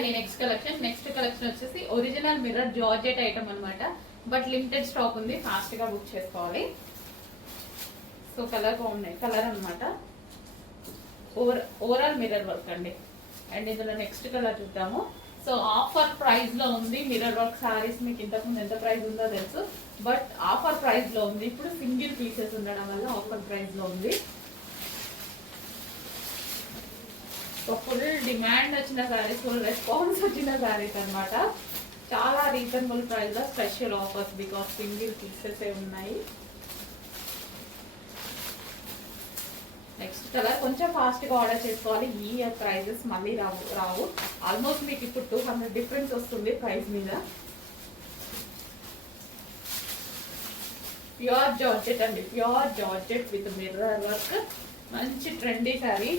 అండి next collection వచ్చేసి original mirror georgette item అనమాట. బట్ లిమిటెడ్ స్టాక్ ఉంది, ఫాస్ట్ గా బుక్ చేసుకోవాలి. సో కలర్ బాగున్నాయి, కలర్ అనమాట. ఓవరాల్ మిర్రర్ వర్క్ అండి. అండ్ ఇందులో నెక్స్ట్ కలర్ చూద్దాము. సో ఆఫర్ ప్రైస్ లో ఉంది మిర్రర్ వర్క్ సారీస్. మీకు ఇంతకుముందు ఎంత ప్రైస్ ఉందో తెలుసు, బట్ ఆఫర్ ప్రైస్ లో ఉంది. ఇప్పుడు సింగిల్ పీసెస్ ఉండడం వల్ల ఆఫర్ ప్రైస్ లో ఉంది. ఫుల్ డిమాండ్ వచ్చిన సారీస్, ఫుల్ రెస్పాన్స్ వచ్చిన సారీస్ అనమాట. చాలా రీజనబుల్ ప్రైస్ లో special offers, because single pieces ఉన్నాయి. నెక్స్ట్ కలర్ కొంచెం ఫాస్ట్ గా ఆర్డర్ చేసుకోవాలి. ఈ ప్రైజెస్ మళ్ళీ రావు. ఆల్మోస్ట్ మీకు ఇప్పుడు 200 డిఫరెన్స్ వస్తుంది ప్రైస్ మీద. ప్యూర్ జార్జెట్ అండి, pure georgette with mirror work. మంచి ట్రెండీ సారీ.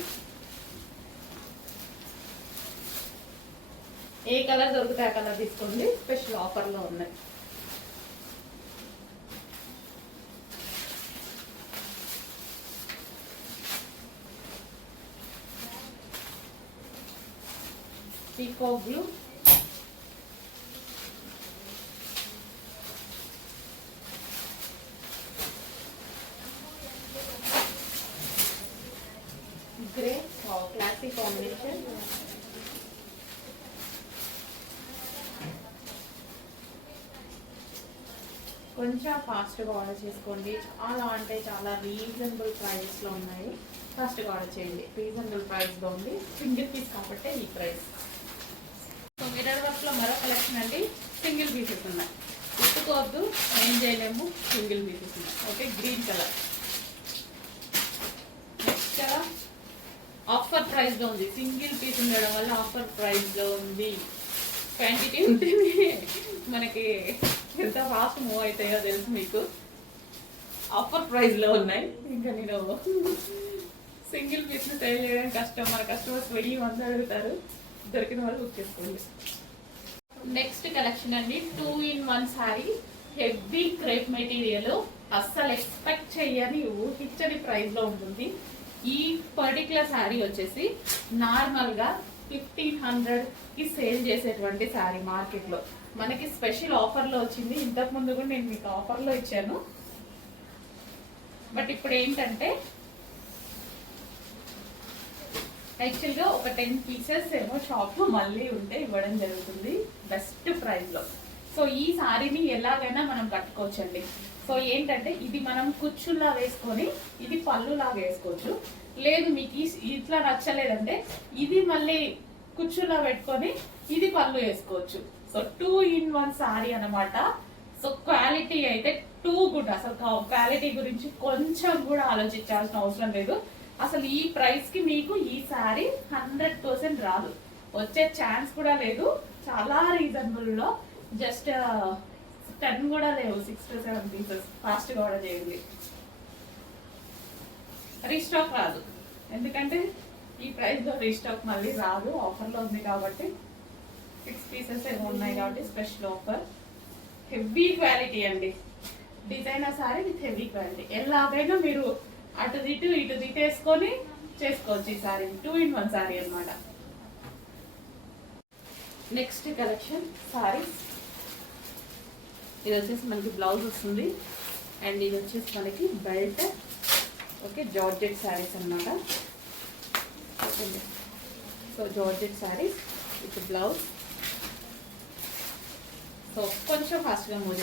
ఏ కలర్ దొరికితే ఆ కలర్ తీసుకోండి, స్పెషల్ ఆఫర్ లో ఉన్నాయి. Peacock blue, grey, classic combination. కొంచెం ఫాస్ట్గా ఆర్డర్ చేసుకోండి. చాలా అంటే చాలా రీజనబుల్ ప్రైజెస్లో ఉన్నాయి. ఫాస్ట్గా ఆర్డర్ చేయండి, రీజనబుల్ ప్రైస్లో ఉంది. సింగిల్ పీస్ కాబట్టి ఈ ప్రైస్. సో మిర్రర్ వర్క్లో మరో కలెక్షన్ అండి. సింగిల్ పీసెస్ ఉన్నాయి, గుర్తుకోవద్దు, ఏం చేయలేము. సింగిల్ పీసెస్ ఉన్నాయి. Okay, green colour. Next colour offer ప్రైస్లో ఉంది. సింగిల్ పీస్ ఉండడం వల్ల ఆఫర్ ప్రైస్లో ఉంది. క్వాంటిటీ ఉంటుంది, మనకి ఎంత ఫాస్ట్ మూవ్ అవుతాయో తెలుసు మీకు. ఆఫర్ ప్రైస్లో ఉన్నాయి. ఇంకా నేను సింగిల్ పీస్ని సేల్ చేయడానికి కష్టం. మన కస్టమర్స్ 1000 మంది అడుగుతారు. దొరికిన వాళ్ళు బుక్ చేసుకోండి. నెక్స్ట్ కలెక్షన్ అండి, 2-in-1 sari. Heavy crepe material. అస్సలు ఎక్స్పెక్ట్ చేయని, ఊహించని ప్రైస్లో ఉంటుంది. ఈ పర్టికులర్ శారీ వచ్చేసి నార్మల్గా 1500కి సేల్ చేసేటువంటి శారీ మార్కెట్లో. మనకి స్పెషల్ ఆఫర్లో వచ్చింది. ఇంతకు ముందు కూడా నేను మీకు ఆఫర్లో ఇచ్చాను. బట్ ఇప్పుడు ఏంటంటే యాక్చువల్గా ఒక 10 పీసెస్ ఏమో షాప్లో మళ్ళీ ఉంటే ఇవ్వడం జరుగుతుంది బెస్ట్ ప్రైస్లో. సో ఈ శారీని ఎలాగైనా మనం కట్టుకోవచ్చండి. సో ఏంటంటే ఇది మనం కుచ్చులా వేసుకొని ఇది పళ్ళులాగా వేసుకోవచ్చు. లేదు మీకు ఇట్లా నచ్చలేదంటే ఇది మళ్ళీ కుచ్చులా పెట్టుకొని ఇది పళ్ళు వేసుకోవచ్చు. సో 2-in-1 సారీ అనమాట. సో క్వాలిటీ అయితే టూ గుడ్. అసలు క్వాలిటీ గురించి కొంచెం కూడా ఆలోచించాల్సిన అవసరం లేదు. అసలు ఈ ప్రైస్ కి మీకు ఈ సారీ 100% రాదు, వచ్చే ఛాన్స్ కూడా లేదు. చాలా రీజనబుల్ లో, జస్ట్ 10 కూడా లేవు, 6 to 7 పీసెస్. ఫాస్ట్ గా ఆర్డర్ చేయండి. రీస్టాక్ రాదు, ఎందుకంటే ఈ ప్రైస్ లో రీస్టాక్ మళ్ళీ రాదు. ఆఫర్ లో ఉంది కాబట్టి 6 పీసెస్ ఏమో ఉన్నాయి కాబట్టి స్పెషల్ ఆఫర్. హెవీ క్వాలిటీ అండి, designer sorry with heavy quality. ఎలాగైనా మీరు అటు ఇటు వేసుకొని చేసుకోవచ్చు ఈ సారీ. 2-in-1 సారీ అనమాట. Next collection saris. ఇది వచ్చేసి మనకి బ్లౌజ్ వస్తుంది అండ్ ఇది వచ్చేసి మనకి బెల్ట్. ఓకే, జార్జెట్ సారీస్ అనమాట. So georgette saris with blouse. So కొంచెం ఫాస్ట్గా మూవ్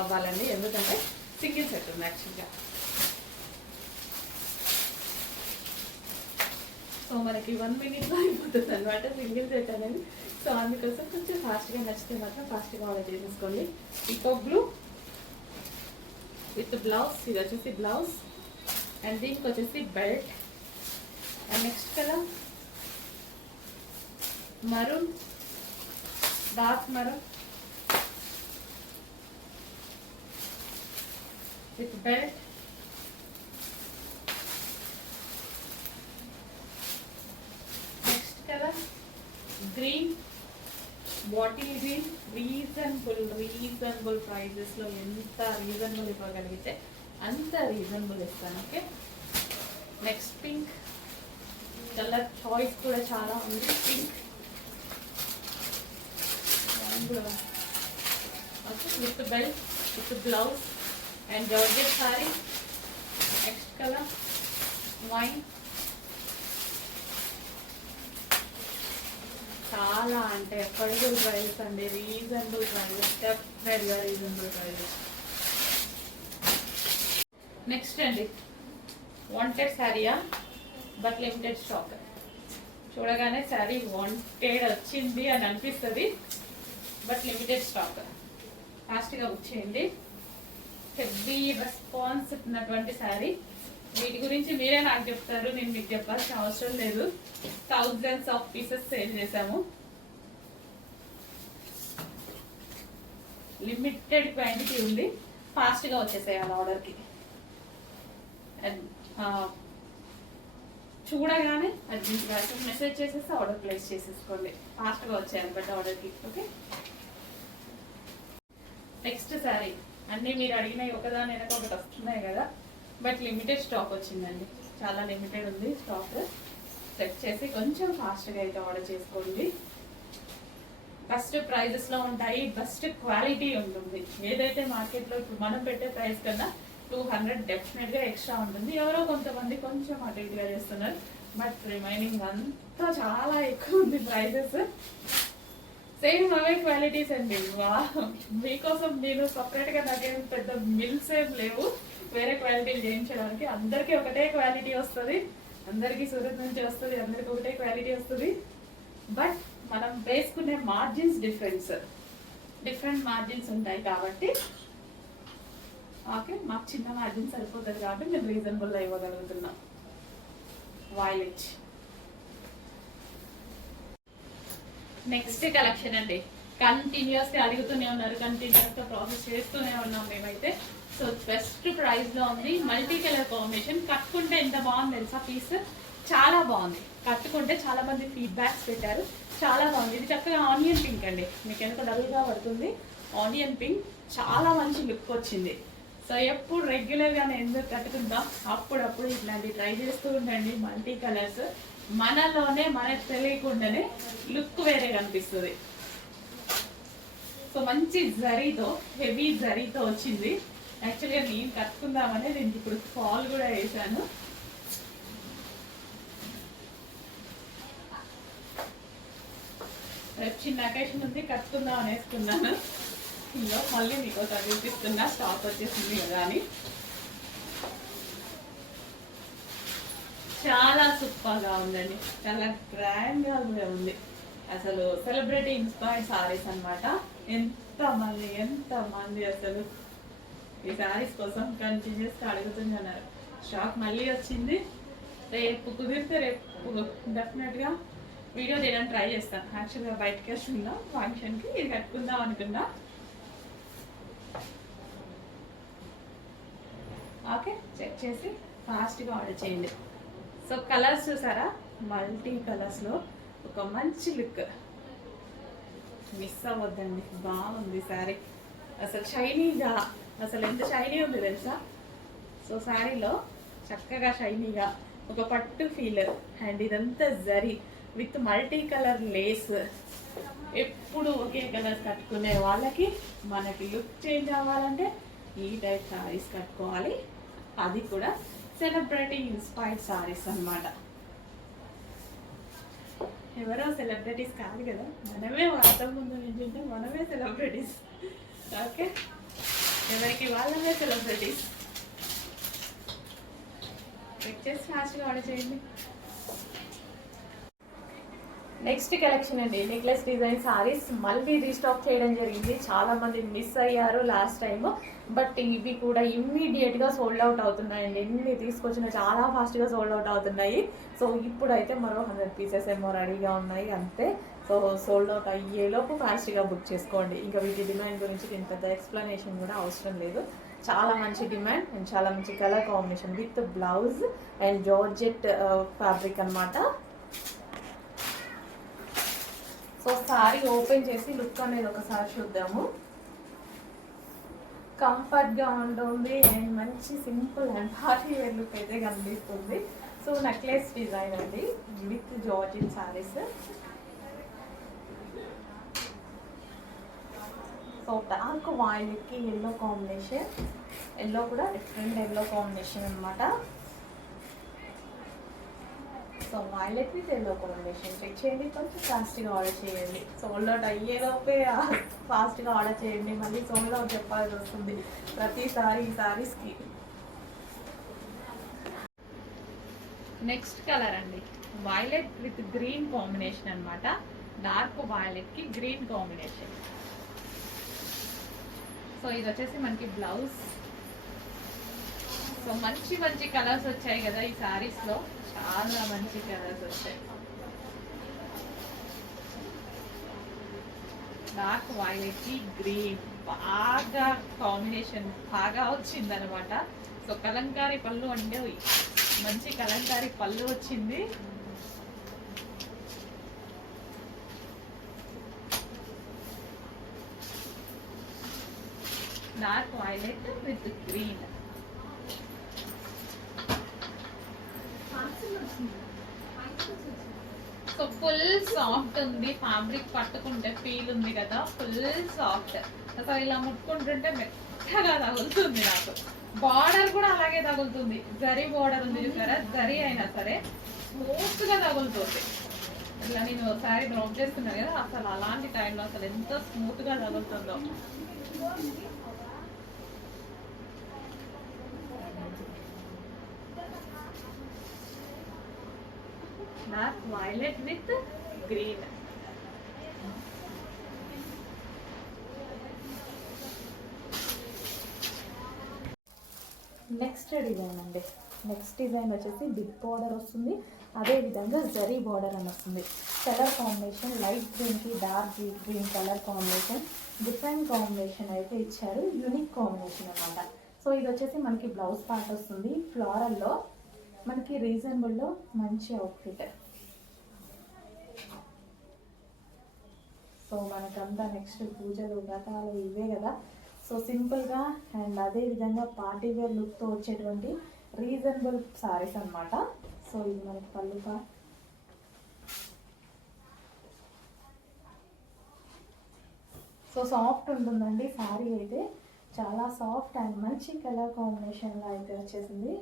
అవ్వాలండి, ఎందుకంటే సింగిల్ సెట్ ఉంది యాక్చువల్గా. సో మనకి 1 minute అయిపోతుంది అనమాట సింగిల్ సెట్ అనేది. సో అందుకోసం కొంచెం ఫాస్ట్గా నచ్చితే మాత్రం ఫాస్ట్గా ఆర్డర్ చేసేసుకోండి. Peacock blue with blouse. ఇది వచ్చేసి బ్లౌజ్ అండ్ దీనికి వచ్చేసి belt. And next colour maroon, dark maroon with belt. Next colour green, bottle green. Reasonable prices లో ఎంత రీజనబుల్ ఇవ్వగలిగితే అంత రీజనబుల్ ఇస్తాను. Okay, next pink. Colour choice కూడా చాలా ఉంది. పింక్ ఇప్పుడు with belt with blouse and georgette sari. Next colour wine. చాలా అంటే అఫోర్డబుల్ ప్రైజెస్ అండి, రీజనబుల్ ప్రైజెస్, డెఫినెట్గా రీజనబుల్ ప్రైజెస్. నెక్స్ట్ అండి వాంటెడ్ శారీయా, బట్ లిమిటెడ్ స్టాక్. చూడగానే శారీ వాంటెడ్ వచ్చింది అని అనిపిస్తుంది, బట్ లిమిటెడ్ స్టాక్. ఫాస్ట్గా బుక్ చేయండి. హెవీ రెస్పాన్స్ ఉన్నటువంటి శారీ. వీటి గురించి మీరే నాకు చెప్తారు, నేను మీకు చెప్పాల్సిన అవసరం లేదు. థౌజండ్స్ ఆఫ్ పీసెస్ సేల్ చేసాము. లిమిటెడ్ క్వాంటిటీ ఉంది, ఫాస్ట్గా వచ్చేసేయాలి ఆర్డర్కి. అండ్ చూడగానే అది మెసేజ్ చేసేస్తే ఆర్డర్ ప్లేస్ చేసేసుకోండి. ఫాస్ట్గా వచ్చేయాలి బట్ ఆర్డర్కి. Okay, next sari. అన్నీ మీరు అడిగినవి ఒకదాని వెనక ఒకటి వస్తున్నాయి కదా, బట్ లిమిటెడ్ స్టాక్ వచ్చిందండి. చాలా లిమిటెడ్ ఉంది స్టాక్. చెక్ చేసి కొంచెం ఫాస్ట్గా అయితే ఆర్డర్ చేసుకోండి. బెస్ట్ ప్రైజెస్లో ఉంటాయి, బెస్ట్ క్వాలిటీ ఉంటుంది. ఏదైతే మార్కెట్లో ఇప్పుడు మనం పెట్టే ప్రైస్ కన్నా 200 డెఫినెట్గా ఎక్స్ట్రా ఉంటుంది. ఎవరో కొంతమంది కొంచెం అటు ఇటుగా చేస్తున్నారు, బట్ రిమైనింగ్ అంతా చాలా ఎక్కువ ఉంది ప్రైజెస్. సేమ్ అవే క్వాలిటీస్ అండి. మీకోసం నేను సపరేట్గా నాకేం పెద్ద మిల్స్ ఏం లేవు వేరే క్వాలిటీలు చేయించడానికి. అందరికీ ఒకటే క్వాలిటీ వస్తుంది, అందరికీ సూరత్ నుంచి వస్తుంది, అందరికీ ఒకటే క్వాలిటీ వస్తుంది. బట్ మనం వేసుకునే మార్జిన్స్ డిఫరెంట్ మార్జిన్స్ ఉంటాయి కాబట్టి, ఓకే, మాకు చిన్న మార్జిన్ సరిపోతుంది కాబట్టి మేము రీజనబుల్ ఇవ్వగలుగుతున్నాం. వైలెట్. నెక్స్ట్ కలెక్షన్ అండి. కంటిన్యూస్గా అడుగుతూనే ఉన్నారు, కంటిన్యూస్గా ప్రాసెస్ చేస్తూనే ఉన్నాం మేమైతే. సో బెస్ట్ ప్రైస్లో ఉంది. Multi colour combination. కట్టుకుంటే ఎంత బాగుంది తెలుసా పీస్, చాలా బాగుంది. కట్టుకుంటే చాలా మంది ఫీడ్బ్యాక్స్ పెట్టారు, చాలా బాగుంది. ఇది చక్కగా ఆనియన్ పింక్ అండి, మీకు ఎంత డల్గా పడుతుంది. ఆనియన్ పింక్ చాలా మంచి లుక్ వచ్చింది. సో ఎప్పుడు రెగ్యులర్గానే ఎందుకు కట్టుకుందాం, అప్పుడప్పుడు ఇట్లాంటివి ట్రై చేస్తూ ఉండండి. మల్టీ కలర్స్ మనలోనే మనకు తెలియకుండానే లుక్ వేరే కనిపిస్తుంది. సో మంచి జరీతో, హెవీ జరీతో వచ్చింది. యాక్చువల్గా నేను కట్టుకుందామని దీనికి ఇప్పుడు ఫాల్ కూడా వేసాను. రేపు చిన్న అకేషన్ ఉంది, కట్టుకుందామని వేసుకున్నాను. ఇందులో మళ్ళీ మీకు చూపిస్తున్నా, స్టాక్ వచ్చేసింది కదా అని. చాలా సూపర్గా ఉందండి, చాలా గ్రాండ్గా ఉంది. అసలు సెలబ్రిటీ ఇన్స్పైర్డ్ సారీస్ అనమాట. ఎంతమంది అసలు ఈ సారీస్ కోసం కంటిన్యూస్గా అడుగుతున్నారు. స్టాక్ మళ్ళీ వచ్చింది. రేపు కుదిరితే రేపు డెఫినెట్గా వీడియో చేయడానికి ట్రై చేస్తాను. యాక్చువల్గా బయటకి వస్తుందా ఫంక్షన్కి, ఇది కట్టుకుందాం అనుకున్నా. ఓకే, చెక్ చేసి ఫాస్ట్గా ఆర్డర్ చేయండి. సో కలర్స్ చూసారా, మల్టీ కలర్స్లో ఒక మంచి లుక్. మిస్ అవ్వద్దండి, బాగుంది శారీ. అసలు షైనీగా, అసలు ఎంత షైనీ ఉంది తెలుసా. సో శారీలో చక్కగా షైనీగా ఒక పట్టు ఫీల్. అండ్ ఇదంతా zari with multi colour Lay's. ఎప్పుడు ఒకే కలర్ కట్టుకునే వాళ్ళకి మనకి లుక్ చేంజ్ అవ్వాలంటే ఈ టైప్ శారీస్ కట్టుకోవాలి. అది కూడా సెలబ్రిటీ ఇన్స్పైర్డ్ సారీస్ అన్నమాట. ఎవరో సెలబ్రిటీస్ కాదు కదా, మనమే వాడతాం. ముందు నుంచి మనమే సెలబ్రిటీస్. ఓకే, ఎవరికి వాళ్ళమే సెలబ్రిటీస్. చెక్ చేసి ఫాస్ట్గా ఆర్డర్ చేయండి. నెక్స్ట్ కలెక్షన్ అండి, నెక్లెస్ డిజైన్ సారీస్ మళ్ళీ రీస్టాక్ చేయడం జరిగింది. చాలా మంది మిస్ అయ్యారు లాస్ట్ టైం, బట్ ఇవి కూడా ఇమ్మీడియట్గా సోల్డ్ అవుట్ అవుతున్నాయండి. ఎన్ని తీసుకొచ్చినా చాలా ఫాస్ట్గా సోల్డ్ అవుట్ అవుతున్నాయి. సో ఇప్పుడైతే మరో 100 పీసెస్ ఏమో రెడీగా ఉన్నాయి అంతే. సో సోల్డ్ అవుట్ అయ్యేలోపు ఫాస్ట్గా బుక్ చేసుకోండి. ఇంకా వీటి డిమాండ్ గురించి దీని పెద్ద ఎక్స్ప్లెనేషన్ కూడా అవసరం లేదు. చాలా మంచి డిమాండ్ అండ్ చాలా మంచి colour combination with blouse and georgette fabric అనమాట. సో సారీ ఓపెన్ చేసి లుక్ అనేది ఒకసారి చూద్దాము. కంఫర్ట్గా ఉంటుంది అండ్ మంచి simple and party wear look అయితే కనిపిస్తుంది. సో నెక్లెస్ డిజైన్ అండి with georgette saris. So dark వైలెట్కి ఎల్లో కాంబినేషన్, ఎల్లో కూడా డిఫరెంట్ ఎల్లో కాంబినేషన్ అనమాట. So violet with yellow combination check చేయండి, కొంచెం ఫాస్ట్గా ఆర్డర్ చేయండి. సోల్డ్ అవుట్ అయ్యేలోపే ఫాస్ట్గా ఆర్డర్ చేయండి, మళ్ళీ సోల్డ్ అవుట్ చెప్పాల్సి వస్తుంది ప్రతిసారి ఈ సారీస్కి. నెక్స్ట్ కలర్ అండి, వైలెట్ విత్ గ్రీన్ కాంబినేషన్ అనమాట. డార్క్ వైలెట్కి గ్రీన్ కాంబినేషన్. సో ఇది వచ్చేసి మనకి బ్లౌజ్. సో మంచి మంచి కలర్స్ వచ్చాయి కదా ఈ శారీస్లో, చాలా మంచి కలర్స్ వచ్చాయి. డార్క్ వైలెట్కి గ్రీన్ బాగా కాంబినేషన్ బాగా వచ్చిందనమాట. సో కలంకారీ పళ్ళు అంటే మంచి కలంకారీ పళ్ళు వచ్చింది. Dark violet with green. So full soft ఉంది, ఫ్యాబ్రిక్ పట్టుకుంటే ఫీల్ ఉంది కదా, ఫుల్ సాఫ్ట్. అసలు ఇలా ముట్టుకుంటుంటే మెత్తగా తగులుతుంది నాకు. బార్డర్ కూడా అలాగే తగులుతుంది, జరీ బార్డర్ ఉంది చూసారా, జరీ అయినా సరే స్మూత్ గా తగులుతుంది. ఇలా నేను ఒకసారి డ్రాప్ చేస్తున్నా కదా, అసలు అలాంటి టైంలో అసలు ఎంత స్మూత్ గా తగులుతుందో. Dark violet with green. Next design అండి, నెక్స్ట్ డిజైన్ వచ్చేసి బిగ్ బార్డర్ వస్తుంది, అదేవిధంగా జరీ బార్డర్ అని వస్తుంది. కలర్ కాంబినేషన్ లైట్ గ్రీన్కి dark green colour combination, different combination అయితే ఇచ్చారు, యూనిక్ కాంబినేషన్ అనమాట. సో ఇది వచ్చేసి మనకి బ్లౌజ్ పార్ట్ వస్తుంది, ఫ్లోరల్లో మనకి రీజనబుల్లో మంచి అవుట్ఫిట్. సో మనకంతా నెక్స్ట్ పూజలు వ్రతాలు ఇవే కదా, సో సింపుల్గా అండ్ అదేవిధంగా పార్టీ వేర్ లుక్తో వచ్చేటువంటి రీజనబుల్ సారీస్ అనమాట. సో ఇది మనకి పళ్ళుగా. సో సాఫ్ట్ ఉంటుందండి సారీ అయితే, చాలా సాఫ్ట్ అండ్ మంచి కలర్ కాంబినేషన్లో అయితే వచ్చేసింది.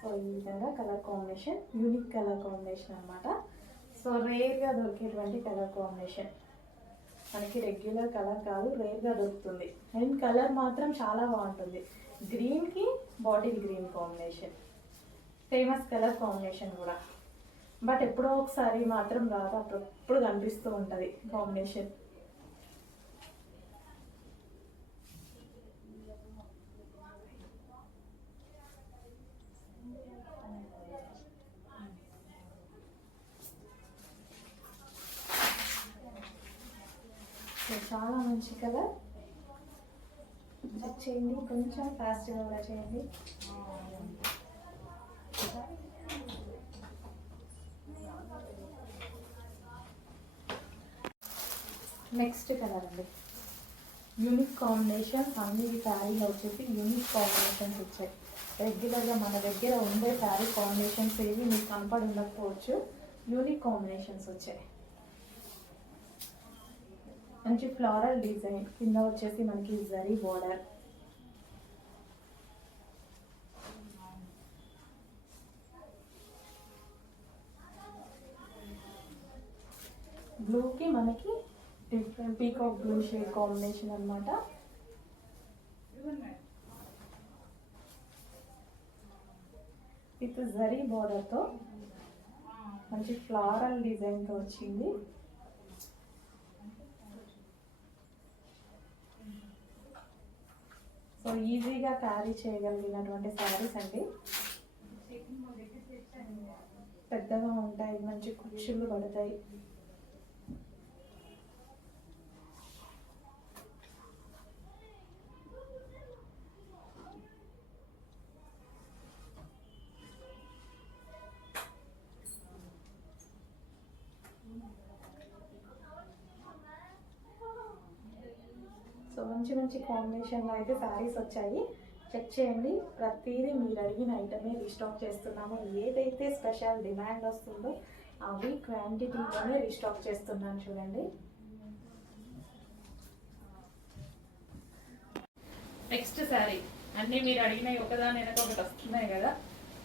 సో ఈ విధంగా colour combination, unique colour combination అనమాట. సో రేర్గా దొరికేటువంటి కలర్ కాంబినేషన్, మనకి రెగ్యులర్ కలర్ కాదు, రేర్గా దొరుకుతుంది. అండ్ కలర్ మాత్రం చాలా బాగుంటుంది. గ్రీన్కి bottle green combination, famous colour combination కూడా, బట్ ఎప్పుడో ఒకసారి మాత్రం రాదు, అప్పుడప్పుడు కనిపిస్తూ ఉంటుంది కాంబినేషన్. చాలా మంచి కలర్, చెక్ చేయండి, కొంచెం ఫాస్ట్గా కూడా చేయండి. నెక్స్ట్ కలర్ అండి, యూనిక్ కాంబినేషన్. అన్ని శారీలో వచ్చేసి యూనిక్ కాంబినేషన్స్ వచ్చాయి. రెగ్యులర్గా మన దగ్గర ఉండే శారీ కాంబినేషన్స్ ఏవి మీకు కనపడి ఉండకపోవచ్చు, యూనిక్ కాంబినేషన్స్ వచ్చాయి. మంచి ఫ్లోరల్ డిజైన్, కింద వచ్చేసి మనకి జరీ బోర్డర్, బ్లూకి మనకి different peacock blue shade combination అనమాట. విత్ జరీ బోర్డర్తో మంచి ఫ్లోరల్ డిజైన్తో వచ్చింది. సో ఈజీగా క్యారీ చేయగలిగినటువంటి శారీస్ అండి, పెద్దగా ఉంటాయి, మంచి కుచ్చులు పడతాయి. సో మంచి మంచి కాంబినేషన్లో అయితే శారీస్ వచ్చాయి, చెక్ చేయండి. ప్రతిదీ మీరు అడిగిన ఐటమే రీస్టాక్ చేస్తున్నాము. ఏదైతే స్పెషల్ డిమాండ్ వస్తుందో అవి క్వాంటిటీలోనే రీస్టాక్ చేస్తున్నాను చూడండి. నెక్స్ట్ శారీ అన్నీ మీరు అడిగినవి ఒకదాని వెనక ఒకటి వస్తున్నాయి కదా,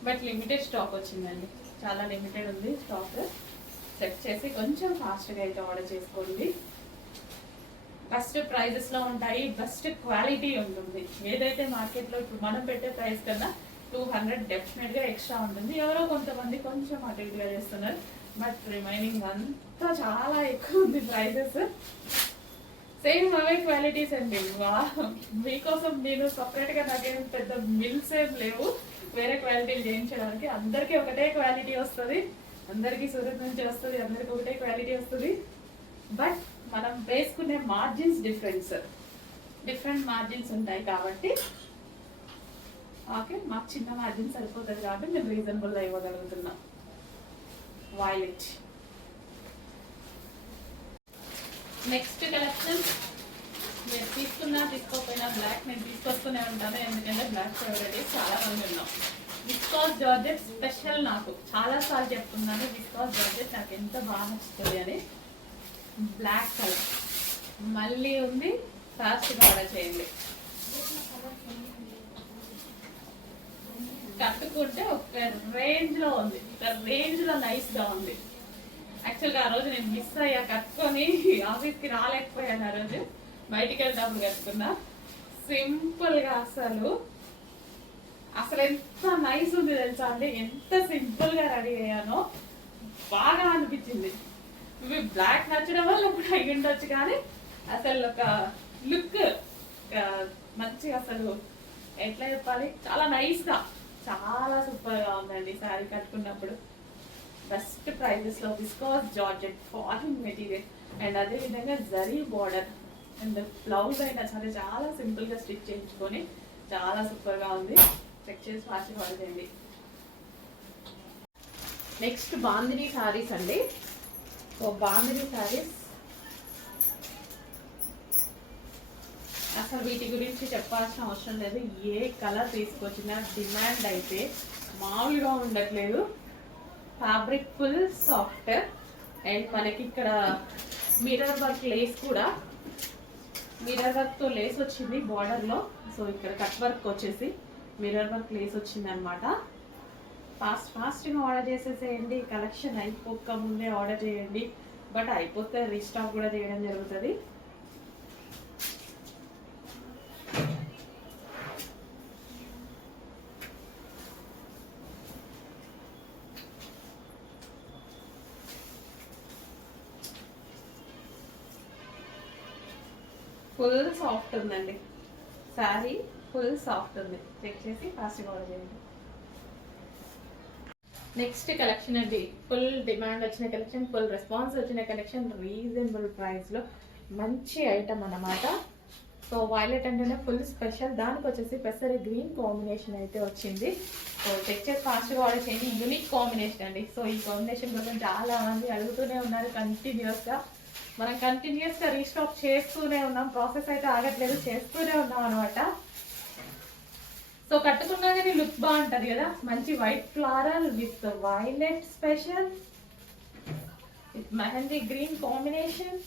బట్ లిమిటెడ్ స్టాక్ వచ్చిందండి. చాలా లిమిటెడ్ ఉంది స్టాక్. చెక్ చేసి కొంచెం ఫాస్ట్గా అయితే ఆర్డర్ చేసుకోండి. బెస్ట్ ప్రైజెస్లో ఉంటాయి, బెస్ట్ క్వాలిటీ ఉంటుంది. ఏదైతే మార్కెట్లో ఇప్పుడు మనం పెట్టే ప్రైస్ కన్నా 200 డెఫినెట్గా ఎక్స్ట్రా ఉంటుంది. ఎవరో కొంతమంది కొంచెం అటు ఇటుగా చేస్తున్నారు, బట్ రిమైనింగ్ అంతా చాలా ఎక్కువ ఉంది ప్రైజెస్. సేమ్ అవే క్వాలిటీస్ అండి. మీకోసం నేను సపరేట్గా నాకేం పెద్ద మిల్స్ ఏం లేవు వేరే క్వాలిటీలు చేయించడానికి. అందరికీ ఒకటే క్వాలిటీ వస్తుంది, అందరికీ సూరత్ నుంచి వస్తుంది, అందరికీ ఒకటే క్వాలిటీ వస్తుంది. బట్ మనం వేసుకునే మార్జిన్స్ డిఫరెంట్ మార్జిన్స్ ఉంటాయి కాబట్టి ఓకే, మాకు చిన్న మార్జిన్ సరిపోతుంది కాబట్టి మేము రీజనబుల్గా ఇవ్వగలుగుతున్నాం. వైలెట్ నెక్స్ట్ కలెక్షన్ మీరు తీసుకోకపోయినా బ్లాక్ నేను తీసుకొస్తూనే ఉంటాను, ఎందుకంటే బ్లాక్ ఫేవరెట్ చాలా మంది ఉన్నాం. విస్కాస్ జార్జెట్ స్పెషల్ నాకు చాలా సార్లు చెప్తున్నాను, విస్కాస్ జార్జెట్ నాకు ఎంత బాగా నచ్చుతుంది అని. బ్లాక్ కలర్ మళ్ళీ ఉంది, ఫాస్ట్గా ఆర్డర్ చేయండి. కట్టుకుంటే ఒక రేంజ్లో ఉంది, ఒక రేంజ్లో నైస్గా ఉంది. యాక్చువల్గా ఆ రోజు నేను మిస్ అయ్యా, కట్టుకొని ఆఫీస్కి రాలేకపోయాను. ఆ రోజు బయటికి వెళ్ళినప్పుడు కట్టుకున్నా. సింపుల్గా అసలు ఎంత నైస్ ఉంది తెలుసా అండి. ఎంత సింపుల్గా రెడీ అయ్యానో బాగా అనిపించింది. ఇవి బ్లాక్ నచ్చడం వల్ల కూడా అయి ఉండొచ్చు, కానీ అసలు ఒక లుక్ మంచిగా, అసలు ఎట్లా చెప్పాలి, చాలా నైస్గా, చాలా సూపర్గా ఉందండి శారీ కట్టుకున్నప్పుడు. బెస్ట్ ప్రైజెస్లో విస్కాస్ జార్జెట్ ఫాలిన్ మెటీరియల్ అండ్ అదేవిధంగా జరీ బార్డర్ అండ్ బ్లౌజ్ అయినా సరే చాలా సింపుల్గా స్టిచ్ చేయించుకొని చాలా సూపర్గా ఉంది. చెక్ చేసి ఫాస్ట్గా ఆర్డర్ చేయండి. నెక్స్ట్ బాందిని శారీస్ అండి. సో బాందిని శారీస్ అసలు వీటి గురించి చెప్పాల్సిన అవసరం లేదు. ఏ కలర్ తీసుకొచ్చినా డిమాండ్ అయితే మామూలుగా ఉండట్లేదు. ఫ్యాబ్రిక్ ఫుల్ సాఫ్ట్ అండ్ మనకి ఇక్కడ మిర్రర్ వర్క్ లేస్ కూడా, మిర్రర్ వర్క్తో లేస్ వచ్చింది బార్డర్లో. సో ఇక్కడ కట్ వర్క్ వచ్చేసి మిర్రర్ వర్క్ లేస్ వచ్చింది అనమాట. ఫాస్ట్గా ఆర్డర్ చేసేసేయండి. కలెక్షన్ అయిపోక ముందే ఆర్డర్ చేయండి, బట్ అయిపోతే రీస్టాక్ కూడా చేయడం జరుగుతుంది. ఫుల్ సాఫ్ట్ ఉందండి శారీ, ఫుల్ సాఫ్ట్ ఉంది. చెక్ చేసి ఫాస్ట్గా ఆర్డర్ చేయండి. నెక్స్ట్ కలెక్షన్ అండి, ఫుల్ డిమాండ్ వచ్చిన కలెక్షన్, ఫుల్ రెస్పాన్స్ వచ్చిన కలెక్షన్, రీజనబుల్ ప్రైస్లో మంచి ఐటమ్ అన్నమాట. సో వైలెట్ అంటేనే ఫుల్ స్పెషల్, దానికి వచ్చేసి పెసరి గ్రీన్ కాంబినేషన్ అయితే వచ్చింది. సో చెక్ చేసి ఫాస్ట్గా ఆర్డర్ చేయండి. యూనిక్ కాంబినేషన్ అండి. సో ఈ కాంబినేషన్ కోసం చాలా మంది అడుగుతూనే ఉన్నారు కంటిన్యూస్గా. మనం కంటిన్యూస్గా రీస్టాక్ చేస్తూనే ఉన్నాం, ప్రాసెస్ అయితే ఆగట్లేదు, చేస్తూనే ఉన్నాం అనమాట. సో కట్టుకున్నా కానీ లుక్ బాగుంటుంది కదా. మంచి white floral with violet special with mehndi green combination.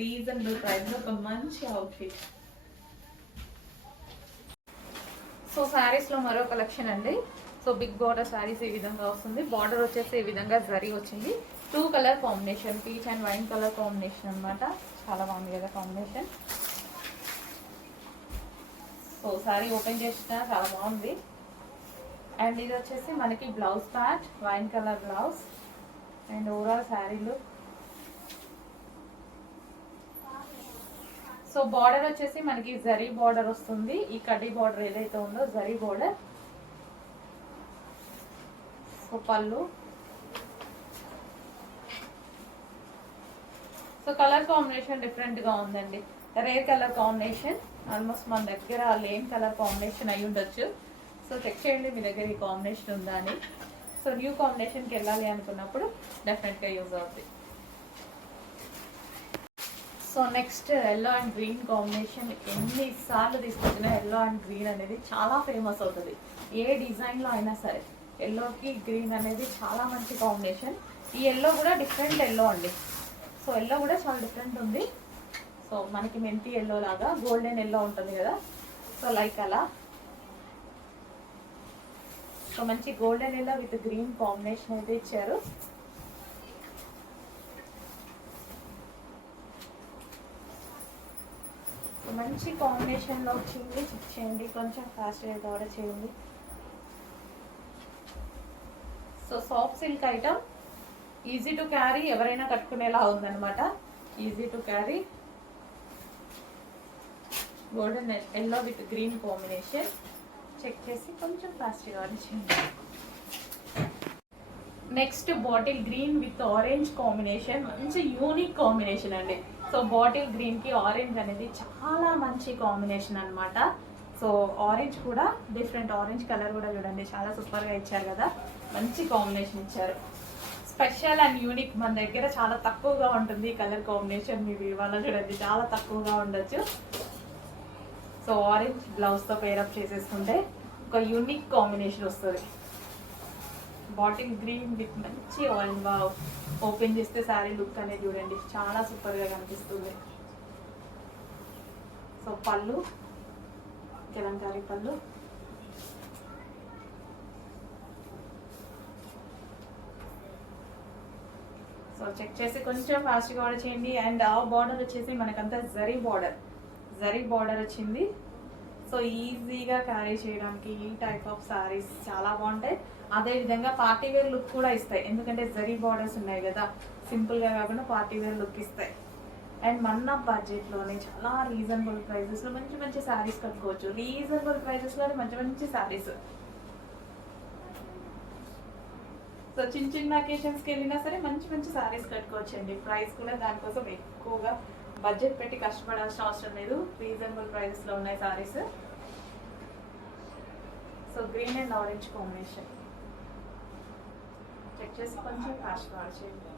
Reasonable price ఒక మంచి అవుట్ఫిట్. సో శారీస్లో మరో కలెక్షన్ అండి. సో బిగ్ బార్డర్ శారీస్ ఈ విధంగా వస్తుంది. బార్డర్ వచ్చేసి ఈ విధంగా జరీ వచ్చింది. 2 colour combination, peach and wine colour combination అనమాట. చాలా బాగుంది కదా కాంబినేషన్. సో శారీ ఓపెన్ చేసిన చాలా బాగుంది. అండ్ ఇది వచ్చేసి మనకి blouse patch, wine colour blouse and overall శారీలు. సో బార్డర్ వచ్చేసి మనకి జరీ బార్డర్ వస్తుంది. ఈ కడ్డీ బార్డర్ ఏదైతే ఉందో జరీ బార్డర్. సో పళ్ళు. సో కలర్ కాంబినేషన్ డిఫరెంట్గా ఉందండి. రేర్ కలర్ కాంబినేషన్, ఆల్మోస్ట్ మన దగ్గర లేని కలర్ కాంబినేషన్ అయి ఉండొచ్చు. సో చెక్ చేయండి మీ దగ్గర ఈ కాంబినేషన్ ఉందా అని. సో న్యూ కాంబినేషన్కి వెళ్ళాలి అనుకున్నప్పుడు డెఫినెట్గా యూజ్ అవుతుంది. So next yellow and green combination. ఎన్నిసార్లు తీసుకొచ్చినా ఎల్లో అండ్ గ్రీన్ అనేది చాలా ఫేమస్ అవుతుంది. ఏ డిజైన్లో అయినా సరే ఎల్లోకి గ్రీన్ అనేది చాలా మంచి కాంబినేషన్. ఈ ఎల్లో కూడా డిఫరెంట్ ఎల్లో అండి. సో ఎల్లో కూడా చాలా డిఫరెంట్ ఉంది. సో మనకి మెంతి ఎల్లో లాగా గోల్డెన్ ఎల్లో ఉంటుంది కదా, సో లైక్ అలా. సో మంచి golden yellow with green combination అయితే ఇచ్చారు. సో మంచి కాంబినేషన్లో వచ్చింది. చెక్ చేయండి, కొంచెం ఫాస్ట్గా అయితే ఆర్డర్ చేయండి. So soft silk item, easy to carry, ఎవరైనా కట్టుకునేలా ఉందన్నమాట. Easy to carry, golden yellow with green combination. Check చేసి కొంచెం ఫాస్ట్గా ఆర్డర్ చేయండి. Next bottle green with orange combination, మంచి యూనిక్ కాంబినేషన్ అండి. సో బాటిల్ గ్రీన్కి ఆరెంజ్ అనేది చాలా మంచి కాంబినేషన్ అనమాట. సో ఆరెంజ్ కూడా డిఫరెంట్, ఆరెంజ్ కలర్ కూడా చూడండి చాలా సూపర్గా ఇచ్చారు కదా, మంచి కాంబినేషన్ ఇచ్చారు. స్పెషల్ అండ్ యూనిక్, మన దగ్గర చాలా తక్కువగా ఉంటుంది ఈ కలర్ కాంబినేషన్. మీరు ఇవాళ చూడండి చాలా తక్కువగా ఉండొచ్చు. సో ఆరెంజ్ బ్లౌజ్తో పేరప్ చేసేసుకుంటే ఒక యూనిక్ కాంబినేషన్ వస్తుంది. బాటిల్ గ్రీన్ విత్ మంచి ఆరెంజ్. ఓపెన్ చేస్తే శారీ లుక్ అనేది చూడండి చాలా సూపర్గా కనిపిస్తుంది. సో పళ్ళు, కలంకారీ పళ్ళు. సో చెక్ చేసి కొంచెం ఫాస్ట్గా ఆర్డర్ చేయండి. అండ్ ఆ బార్డర్ వచ్చేసి మనకంతా జరీ బార్డర్ వచ్చింది. సో ఈజీగా క్యారీ చేయడానికి ఈ టైప్ ఆఫ్ సారీస్ చాలా బాగుంటాయి. అదేవిధంగా పార్టీ వేర్ లుక్ కూడా ఇస్తాయి, ఎందుకంటే జరీ బార్డర్స్ ఉన్నాయి కదా, సింపుల్గా కాకుండా పార్టీ వేర్ లుక్ ఇస్తాయి. అండ్ మన బడ్జెట్లోనే చాలా రీజనబుల్ ప్రైజెస్లో మంచి మంచి శారీస్ కట్టుకోవచ్చు. రీజనబుల్ ప్రైజెస్లోనే మంచి మంచి శారీస్. సో చిన్న చిన్న అకేషన్స్కి వెళ్ళినా సరే మంచి మంచి శారీస్ కట్టుకోవచ్చు అండి. ప్రైస్ కూడా దానికోసం ఎక్కువగా బడ్జెట్ పెట్టి కష్టపడాల్సిన అవసరం లేదు. రీజనబుల్ ప్రైజెస్లో ఉన్నాయి saris. So green and orange combination. Check చేసి కొంచెం ఫాస్ట్ వాచ్ చేయండి.